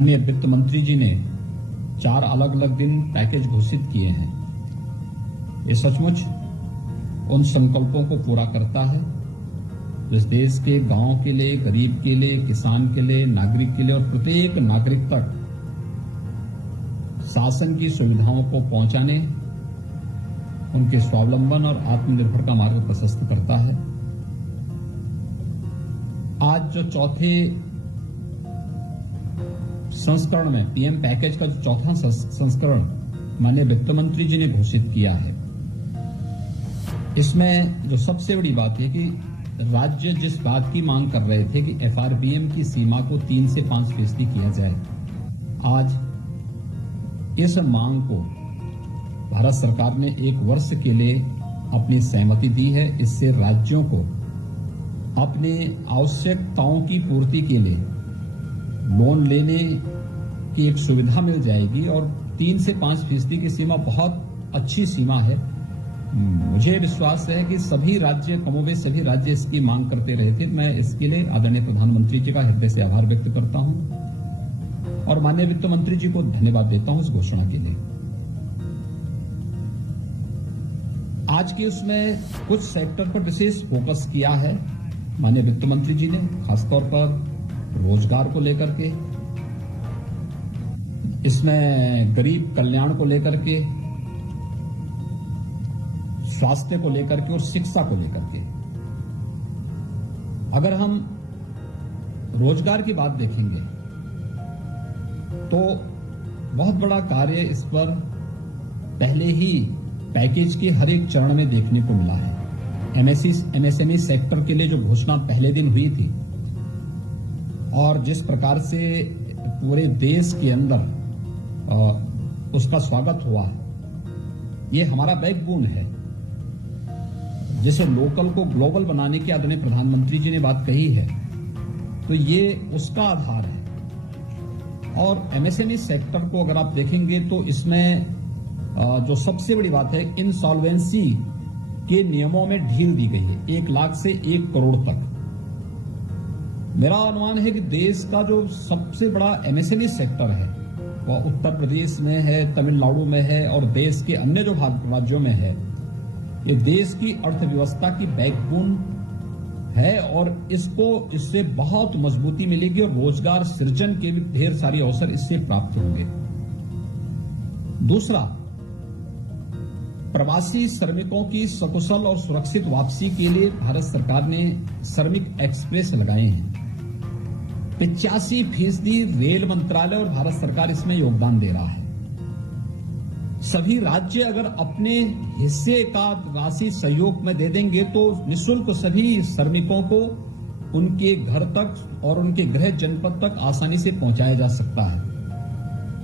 माननीय वित्त मंत्री जी ने 4 अलग अलग दिन पैकेज घोषित किए हैं। ये सचमुच उन संकल्पों को पूरा करता है जिस देश के गांव के लिए, गरीब के लिए, किसान के लिए, नागरिक के लिए और प्रत्येक नागरिक तक शासन की सुविधाओं को पहुंचाने, उनके स्वावलंबन और आत्मनिर्भर का मार्ग प्रशस्त करता है। आज जो चौथे संस्करण में पीएम पैकेज का जो चौथा संस्करण माननीय वित्त मंत्री जी ने घोषित किया है, इसमें जो सबसे बड़ी बात है कि राज्य जिस बात की मांग कर रहे थे कि एफआरबीएम की सीमा को 3 से 5% किया जाए, आज इस मांग को भारत सरकार ने 1 वर्ष के लिए अपनी सहमति दी है। इससे राज्यों को अपने आवश्यकताओं की पूर्ति के लिए लोन लेने की एक सुविधा मिल जाएगी और 3 से 5% की सीमा बहुत अच्छी सीमा है। मुझे विश्वास है कि सभी राज्य, कमोबेश सभी राज्य इसकी मांग करते रहे थे। मैं इसके लिए आदरणीय प्रधानमंत्री जी का हृदय से आभार व्यक्त करता हूं और माननीय वित्त मंत्री जी को धन्यवाद देता हूं इस घोषणा के लिए। आज की उसमें कुछ सेक्टर पर विशेष फोकस किया है माननीय वित्त मंत्री जी ने, खासतौर पर रोजगार को लेकर के, इसमें गरीब कल्याण को लेकर के, स्वास्थ्य को लेकर के और शिक्षा को लेकर के। अगर हम रोजगार की बात देखेंगे तो बहुत बड़ा कार्य इस पर पहले ही पैकेज के हर एक चरण में देखने को मिला है। एमएसएमई सेक्टर के लिए जो घोषणा पहले दिन हुई थी और जिस प्रकार से पूरे देश के अंदर उसका स्वागत हुआ, ये हमारा बैकबोन है। जैसे लोकल को ग्लोबल बनाने की आदरणीय प्रधानमंत्री जी ने बात कही है, तो ये उसका आधार है। और एमएसएमई सेक्टर को अगर आप देखेंगे तो इसमें जो सबसे बड़ी बात है, इंसॉल्वेंसी के नियमों में ढील दी गई है 1 लाख से 1 करोड़ तक। मेरा अनुमान है कि देश का जो सबसे बड़ा एमएसएमई सेक्टर है वह उत्तर प्रदेश में है, तमिलनाडु में है और देश के अन्य जो राज्यों में है। ये देश की अर्थव्यवस्था की बैकबोन है और इससे बहुत मजबूती मिलेगी और रोजगार सृजन के भी ढेर सारे अवसर इससे प्राप्त होंगे। दूसरा, प्रवासी श्रमिकों की सकुशल और सुरक्षित वापसी के लिए भारत सरकार ने श्रमिक एक्सप्रेस लगाए हैं। 85% रेल मंत्रालय और भारत सरकार इसमें योगदान दे रहा है। सभी राज्य अगर अपने हिस्से का राशि सहयोग में दे देंगे तो निःशुल्क सभी श्रमिकों को उनके घर तक और उनके गृह जनपद तक आसानी से पहुंचाया जा सकता है।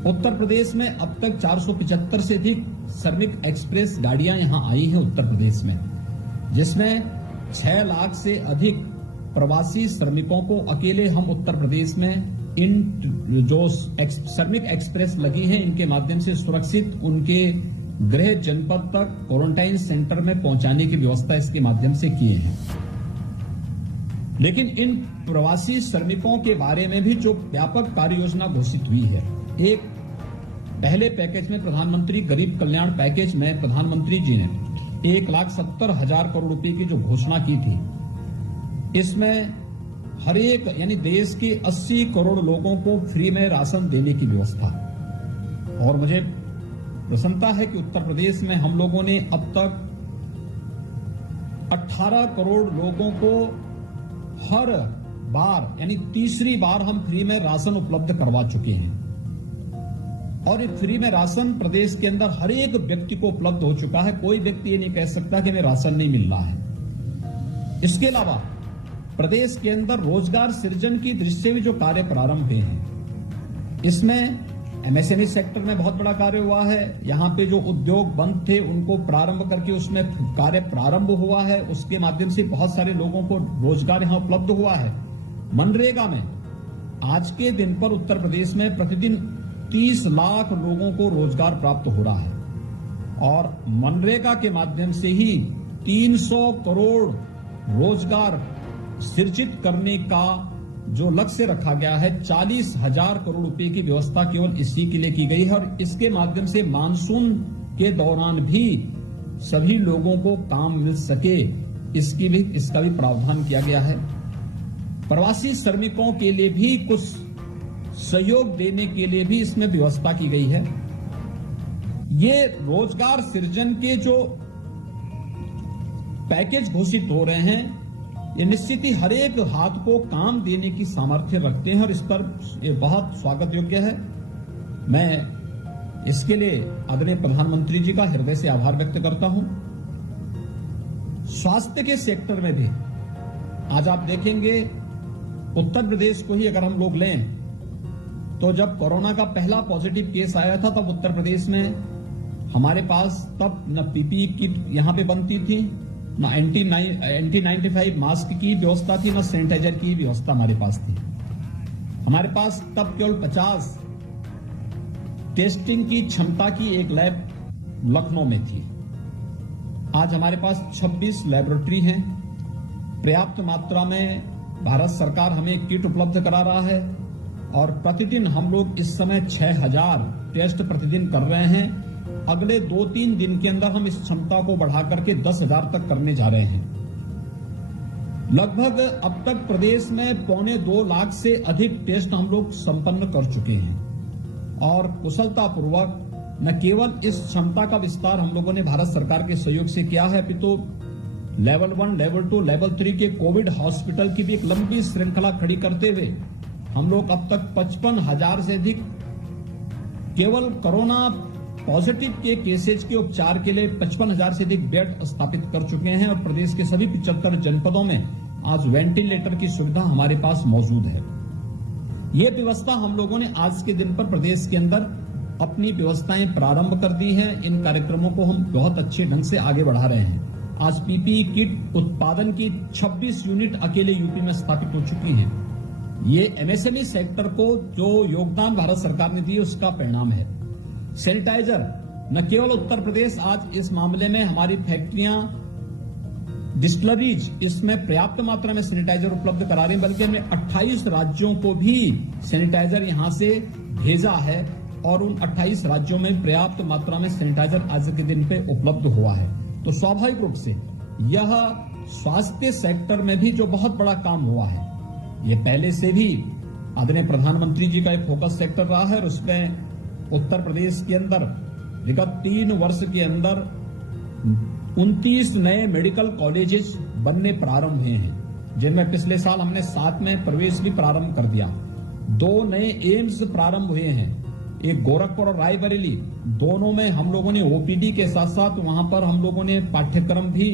उत्तर प्रदेश में अब तक 475 से अधिक श्रमिक एक्सप्रेस गाड़ियां यहां आई हैं उत्तर प्रदेश में, जिसमें 6 लाख से अधिक प्रवासी श्रमिकों को अकेले हम उत्तर प्रदेश में इन जो श्रमिक एक्सप्रेस लगी है इनके माध्यम से सुरक्षित उनके गृह जनपद तक क्वारंटाइन सेंटर में पहुंचाने की व्यवस्था इसके माध्यम से किए हैं। लेकिन इन प्रवासी श्रमिकों के बारे में भी जो व्यापक कार्य योजना घोषित हुई है, एक पहले पैकेज में प्रधानमंत्री गरीब कल्याण पैकेज में प्रधानमंत्री जी ने 1,70,000 करोड़ रुपए की जो घोषणा की थी, इसमें हर एक यानी देश के 80 करोड़ लोगों को फ्री में राशन देने की व्यवस्था। और मुझे प्रसन्नता है कि उत्तर प्रदेश में हम लोगों ने अब तक 18 करोड़ लोगों को हर बार यानी तीसरी बार हम फ्री में राशन उपलब्ध करवा चुके हैं। और ये फ्री में राशन प्रदेश के अंदर हर एक व्यक्ति को उपलब्ध हो चुका है। कोई व्यक्ति ये नहीं कह सकता कि हमें राशन नहीं मिल रहा है। इसके अलावा प्रदेश के अंदर रोजगार सृजन की दृष्टि से भी जो कार्य प्रारंभ हुए हैं, इसमें एमएसएमई सेक्टर में बहुत बड़ा कार्य हुआ है। यहां पे जो उद्योग बंद थे उनको प्रारंभ करके उसमें कार्य प्रारंभ हुआ है। उसके माध्यम से बहुत सारे लोगों को रोजगार यहां उपलब्ध हुआ है। मनरेगा में आज के दिन पर उत्तर प्रदेश में प्रतिदिन 30 लाख लोगों को रोजगार प्राप्त हो रहा है और मनरेगा के माध्यम से ही 300 करोड़ रोजगार सृजित करने का जो लक्ष्य रखा गया है 40,000 करोड़ रुपए की व्यवस्था केवल इसी के लिए की गई है और इसके माध्यम से मानसून के दौरान भी सभी लोगों को काम मिल सके इसका भी प्रावधान किया गया है। प्रवासी श्रमिकों के लिए भी कुछ सहयोग देने के लिए भी इसमें व्यवस्था की गई है। ये रोजगार सृजन के जो पैकेज घोषित हो रहे हैं, ये निश्चित ही हर एक हाथ को काम देने की सामर्थ्य रखते हैं और इस पर ये बहुत स्वागत योग्य है। मैं इसके लिए आदरणीय प्रधानमंत्री जी का हृदय से आभार व्यक्त करता हूं। स्वास्थ्य के सेक्टर में भी आज आप देखेंगे, उत्तर प्रदेश को ही अगर हम लोग लें तो जब कोरोना का पहला पॉजिटिव केस आया था तब उत्तर प्रदेश में हमारे पास तब न पीपीई किट यहां पे बनती थी, न N95 मास्क की व्यवस्था थी, न सैनिटाइजर की व्यवस्था हमारे पास थी। हमारे पास तब केवल 50 टेस्टिंग की क्षमता की एक लैब लखनऊ में थी। आज हमारे पास 26 लेबोरेटरी हैं। पर्याप्त मात्रा में भारत सरकार हमें किट उपलब्ध करा रहा है और प्रतिदिन हम लोग इस समय 6,000 टेस्ट प्रतिदिन कर रहे हैं। अगले 2-3 दिन के अंदर हम इस क्षमता को बढ़ाकर के 10,000 तक करने जा रहे हैं। लगभग अब तक प्रदेश में 2.25 लाख से अधिक टेस्ट हम लोग संपन्न कर चुके हैं और कुशलतापूर्वक न केवल इस क्षमता का विस्तार हम लोगों ने भारत सरकार के सहयोग से किया है, अपितु लेवल 1, लेवल 2, लेवल 3 के कोविड हॉस्पिटल की भी एक लंबी श्रृंखला खड़ी करते हुए हम लोग अब तक 55,000 से अधिक केवल कोरोना पॉजिटिव के केसेज के उपचार के लिए 55,000 से अधिक बेड स्थापित कर चुके हैं और प्रदेश के सभी 75 जनपदों में आज वेंटिलेटर की सुविधा हमारे पास मौजूद है। ये व्यवस्था हम लोगों ने आज के दिन पर प्रदेश के अंदर अपनी व्यवस्थाएं प्रारंभ कर दी हैं। इन कार्यक्रमों को हम बहुत अच्छे ढंग से आगे बढ़ा रहे हैं। आज पीपीई किट उत्पादन की 26 यूनिट अकेले यूपी में स्थापित हो चुकी हैं। ये एमएसएमई सेक्टर को जो योगदान भारत सरकार ने दिया उसका परिणाम है। सैनिटाइजर न केवल उत्तर प्रदेश आज इस मामले में हमारी फैक्ट्रियां, डिस्टिलरीज इसमें पर्याप्त मात्रा में सैनिटाइजर उपलब्ध करा रही हैं, बल्कि हमने 28 राज्यों को भी सैनिटाइजर यहां से भेजा है और उन 28 राज्यों में पर्याप्त मात्रा में सैनिटाइजर आज के दिन पे उपलब्ध हुआ है। तो स्वाभाविक रूप से यह स्वास्थ्य सेक्टर में भी जो बहुत बड़ा काम हुआ है, ये पहले से भी आदरणीय प्रधानमंत्री जी का एक फोकस सेक्टर रहा है और उसमें उत्तर प्रदेश के अंदर विगत 3 वर्ष के अंदर 29 नए मेडिकल कॉलेजेस बनने प्रारंभ हुए हैं, जिनमें पिछले साल हमने 7 में प्रवेश भी प्रारंभ कर दिया। 2 नए एम्स प्रारंभ हुए हैं, एक गोरखपुर और रायबरेली, दोनों में हम लोगों ने ओपीडी के साथ साथ वहां पर हम लोगों ने पाठ्यक्रम भी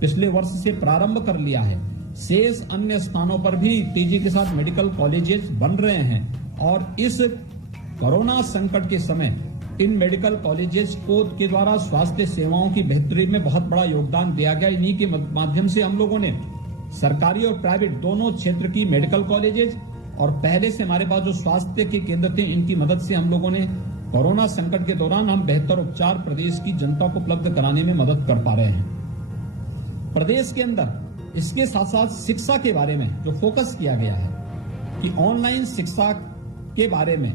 पिछले वर्ष से प्रारंभ कर लिया है। शेष अन्य स्थानों पर भी तेजी के साथ मेडिकल कॉलेजेस बन रहे हैं और इस कोरोना संकट के समय इन मेडिकल कॉलेजेस को के द्वारा स्वास्थ्य सेवाओं की बेहतरी में बहुत बड़ा योगदान दिया गया। इन्हीं के माध्यम से हम लोगों ने सरकारी और प्राइवेट दोनों क्षेत्र की मेडिकल कॉलेजेस और पहले से हमारे पास जो स्वास्थ्य के केंद्र थे, इनकी मदद से हम लोगों ने कोरोना संकट के दौरान हम बेहतर उपचार प्रदेश की जनता को उपलब्ध कराने में मदद कर पा रहे हैं। प्रदेश के अंदर इसके साथ साथ शिक्षा के बारे में जो फोकस किया गया है कि ऑनलाइन शिक्षा के बारे में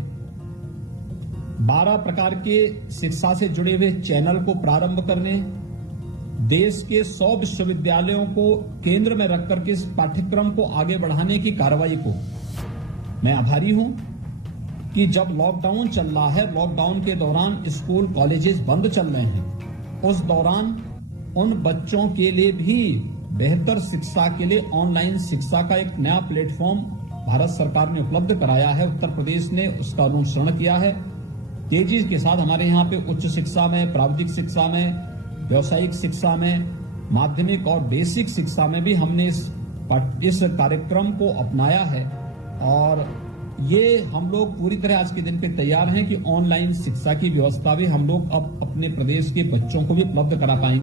12 प्रकार के शिक्षा से जुड़े हुए चैनल को प्रारंभ करने, देश के 100 विश्वविद्यालयों को केंद्र में रख करके इस पाठ्यक्रम को आगे बढ़ाने की कार्रवाई को मैं आभारी हूं कि जब लॉकडाउन चल रहा है, लॉकडाउन के दौरान स्कूल कॉलेजेस बंद चल रहे हैं, उस दौरान उन बच्चों के लिए भी बेहतर शिक्षा के लिए ऑनलाइन शिक्षा का एक नया प्लेटफॉर्म भारत सरकार ने उपलब्ध कराया है। उत्तर प्रदेश ने उसका अनुसरण किया है। तेजी के साथ हमारे यहाँ पे उच्च शिक्षा में, प्राविधिक शिक्षा में, व्यावसायिक शिक्षा में, माध्यमिक और बेसिक शिक्षा में भी हमने इस कार्यक्रम को अपनाया है और ये हम लोग पूरी तरह आज के दिन पे तैयार हैं कि ऑनलाइन शिक्षा की व्यवस्था भी हम लोग अब अपने प्रदेश के बच्चों को भी उपलब्ध करा पाएंगे।